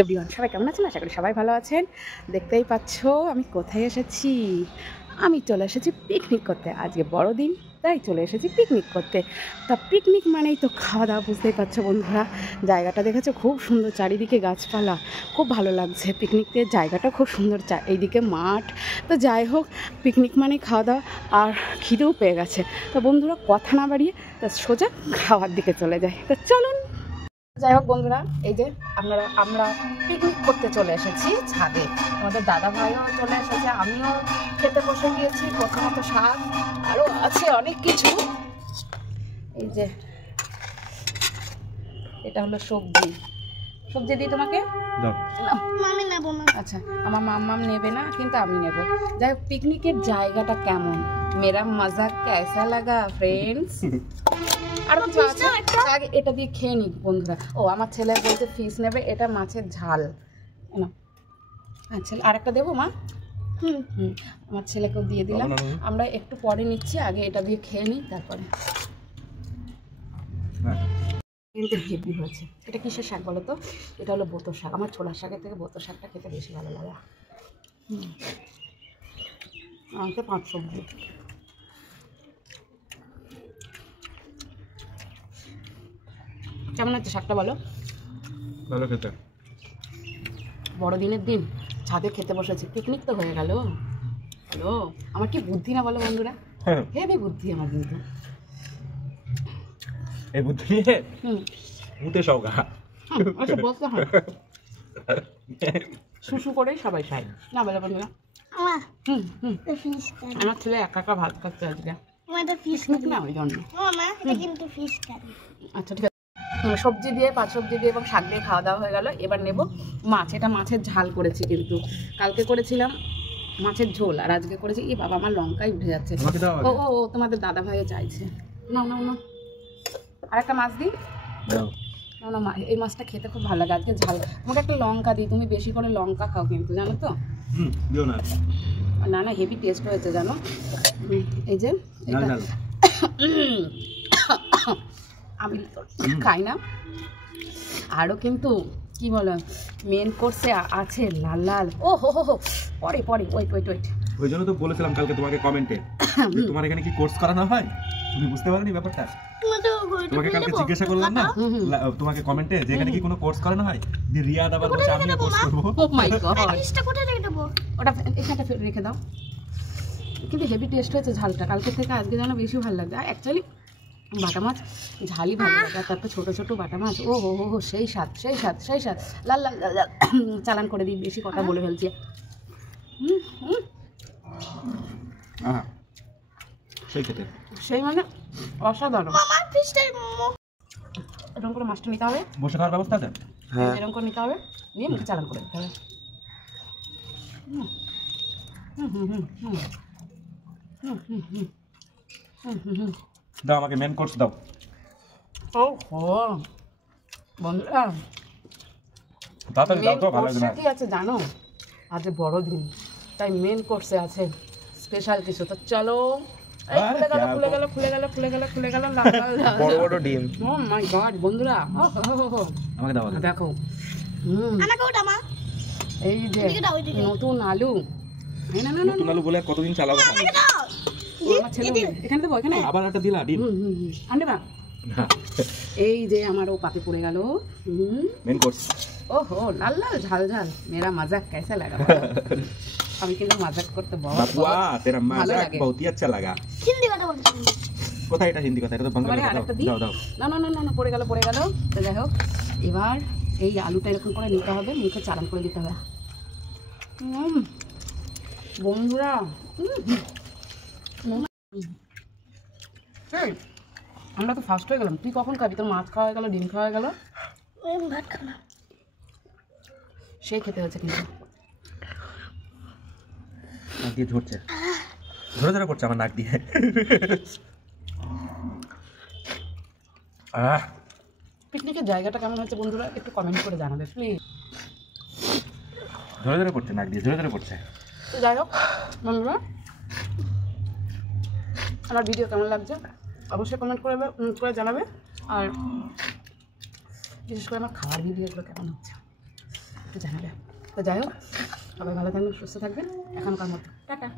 Everyone, সবাই কেমন আছেন? আশা করি সবাই ভালো আছেন। দেখতেই পাচ্ছ আমি কোথায় এসেছি। আমি চলে এসেছি পিকনিক করতে। আজকে বড়দিন, তাই চলে এসেছি পিকনিক করতে। তা পিকনিক মানেই তো খাওয়া দাওয়া, বুঝতেই পারছো বন্ধুরা। জায়গাটা দেখেছো, খুব সুন্দর, চারিদিকে গাছপালা, খুব ভালো লাগছে। পিকনিকের জায়গাটা খুব সুন্দর, এইদিকে মাঠ। তো যাই হোক, পিকনিক মানে খাওয়া দাওয়া, আর খিদেও পেয়ে গেছে। তো বন্ধুরা কথা না বাড়িয়ে তা সোজা খাওয়ার দিকে চলে যায়। তো চলুন। যাই হোক বন্ধুরা, এই যে আমরা পিকনিক করতে চলে এসেছি ছাদে। আমাদের দাদা ভাইও চলে এসেছে, আমিও খেতে বসে গিয়েছি। প্রথমত শাক, আরও আছে অনেক কিছু। এই যে এটা হলো সবজি। সবজি দিই তোমাকে? আমি নেব না। আচ্ছা, আমার মাম্মাম নেবে না, কিন্তু আমি নেব। যাই হোক, পিকনিকের জায়গাটা কেমন, মেরা মজা কেসা লাগা ফ্রেন্ডস? আর কিছু আছে? আগে এটা দিয়ে খেয়ে নিই বন্ধুরা। ও, আমার ছেলে বলছে ফিশ নেবে, এটা মাছের ঝাল না। আচ্ছা, আরেকটা দেবো মা? হুম, আমার ছেলেকেও দিয়ে দিলাম। আমরা একটু পরে নিচ্ছি, আগে এটা দিয়ে খেয়ে নিই, তারপরে। কিন্তু হেভি হয়েছে। এটা কিসের শাক বলো তো? এটা হলো বোতো শাক। আমার ছোলার শাকের থেকে বোতো শাকটা খেতে বেশি ভালো লাগে। আমাকে 5 সবজি। কেমন হচ্ছে শাকটা বলো? ভালো খেতে। বড়দিনের দিন ছাদে খেতে বসেছি, পিকনিক তো হয়ে গেল। হ্যালো, আমার কি বুদ্ধি না বলো বন্ধুরা? হেভি বুদ্ধি আমার কিন্তু। এই বুদ্ধি নিয়ে মুতে সওগা ওসব বলতে হয়, শুশু করেই সবাই খায় না বলে বন্ধুরা। আমার ছেলে একা একা ভাত খাচ্ছে আজকে। পিকনিক না, ওই জন্য। আচ্ছা ঠিক আছে। সবজি দিয়ে, 5 সবজি দিয়ে এবং শাক দিয়ে খাওয়া দাওয়া হয়ে গেল। এবার নেব মাছ। এটা মাছের ঝাল করেছি, কিন্তু কালকে করেছিলাম মাছের ঝোল, আর আজকে করেছি। এই বাবা, আমার লঙ্কাই উঠে যাচ্ছে। ও ও ও, তোমাদের দাদা ভাইও চাইছে। নাও নাও নাও, আর একটা মাছ দিই। না না, এই মাছটা খেতে খুব ভালো লাগে। আজকে ঝাল। আমাকে একটা লঙ্কা দিই, তুমি বেশি করে লঙ্কা খাও কিন্তু, জানো তো? না না, হেভি টেস্ট হয়েছে জানো। এই যে আমি খাই না। আরও কিন্তু কি বলো, মেন কোর্সে আছে লাল লাল। ও হো হো হো, পরে পরে, ওয়েট ওয়েট ওয়েট। ওই জন্য তো বলেছিলাম কালকে তোমাকে কমেন্টে, তোমার এখানে কি কোর্স করানো হয়? তুমি বুঝতে পারোনি ব্যাপারটা? তোমাকে কালকে জিজ্ঞাসা করলাম না তোমাকে কমেন্টে, যে এখানে কি কোনো কোর্স করানো হয়? দি রিয়াদ আবার বলছে আমিও কোর্স করব। ও মাই গড, ফিশটা কোথায় রেখে দেব? ওটা এখানে রেখে দাও। কিন্তু হেভি টেস্ট হয়েছে ঝালটা, কালকে থেকে আজকে যেন বেশি ভালো লাগছে। অ্যাকচুয়ালি বাটা মাছ ঝালই ভালো লাগে, আর তারপর ছোটো ছোটো বাটা মাছ, ও হো হো হো, সেই স্বাদ সেই স্বাদ সেই স্বাদ। লাল লাল লাল লাল। চালান করে দিই, বেশি কথা বলে ফেলছি। সেই খেতে, সেই মানে অসাধারণ। এরকম করে মাছটা নিতে হবে। বসে খাওয়ার ব্যবস্থা আছে? হ্যাঁ, এরকম করে নিতে হবে, নিয়ে মুখে চালান করে দিতে হবে। দাও আমাকে মেন কোর্স দাও। ও হো বন্ধুরা, তাড়াতাড়ি দাও তো, ভালো কোর্সে কি আছে জানো? আজ বড়দিন, তাই মেন কোর্সে আছে স্পেশাল কিছু। তো চলো। খুলে গেল খুলে গেল খুলে গেল খুলে গেল খুলে গেল, বড় বড় ডিম। ও মাই গড বন্ধুরা, ও হো হো, আমাকে দাও, দেখো। এই যে নতুন আলু। না না না, নতুন আলু বলে কতদিন চালাবো? আমার ছেলে এখানে দেবো, এখানে আবার একটা দিলা ডিম। আনবে না? এই যে আমার ও পাতে পড়ে গেল মেন কোর্স। ওহো, লাল লাল ঝাল ঝাল, মেরা মজাক কেসা লাগা? আমি কিন্তু মজাক করতে বাবুয়া, তেরা মজাক বহুত হি আচ্ছা লাগা। হিন্দি কথা বলতে। কোথায় এটা হিন্দি কথা? এটা তো বাংলা কথা। দাও দাও। না না না না, পড়ে গেল পড়ে গেল। তো যাই হোক, এবার এই আলুটা এরকম করে নিতে হবে, মুখে চালান করে দিতে হবে। বন্ধুরা, আমরা তো ফার্স্ট হয়ে গেলাম। তুই কখন খাবি? তোর মাছ খাওয়া হয়ে গেল, ডিম খাওয়া হয়ে গেল, ভাত খাবো। সেই খেতে হচ্ছে কিন্তু। নাক দিয়ে ঝরছে, ঝরে ঝরে পড়ছে আমার নাক দিয়ে। পিকনিকের জায়গাটা কেমন হচ্ছে বন্ধুরা, একটু কমেন্ট করে জানাবে প্লিজ। ঝরে ঝরে পড়ছে, নাক দিয়ে ঝরে ঝরে পড়ছে। তো যাই হোক বন্ধুরা, আমার ভিডিও কেমন লাগছে অবশ্যই কমেন্ট করে জানাবে। আর বিশেষ করে আমার খাওয়ার ভিডিওগুলো কেমন হচ্ছে। একটু জানাবে। তো যাই হোক, সবাই ভালো থাকবেন, সুস্থ থাকবেন, এখনকার মতো টাটা।